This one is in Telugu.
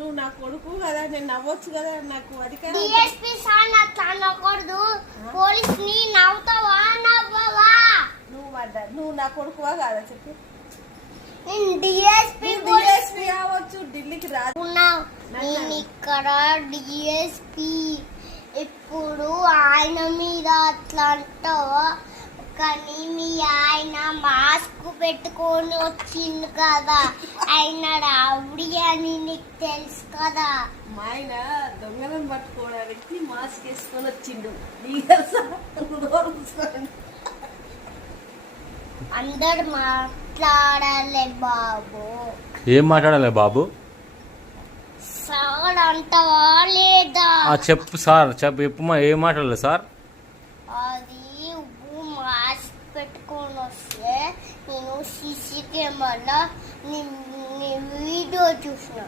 నువ్వు నా కొడుకు కదా, నేను నవ్వచ్చు కదా, నాకు అధికారం. డిఎస్పీ సార్ అట్లా అనకూడదు. పోలీస్ ని నవ్వుతావా నవ్వవా? నువ్వు నా కొడుకువా కాదా చెప్పు. డిఎస్పీ కావచ్చు, ఢిల్లీకి రాదు. నేను ఇక్కడ డిఎస్పీ. ఇప్పుడు ఆయన మీద అట్లా అంటావా? కానీ మీ ఆయన మాస్క్ పెట్టుకొని వచ్చిండు కదా, ఆయన రౌడీ అని నీకు తెలుసు కదా. మా ఆయన దొంగలను పట్టుకోవడానికి మాస్క్ వేసుకొని వచ్చిండు. అందరు మాట్లాడాలి బాబు. ఏం మాట్లాడాలి బాబు? సార్ అంటావా లేదా? చెప్పు సార్, చెప్పు. ఏం మాట్లాడాలి సార్? అది మాస్క్ పెట్టుకొని వస్తే నేను సీసీ కెమెరా నీ వీడియో చూసిన.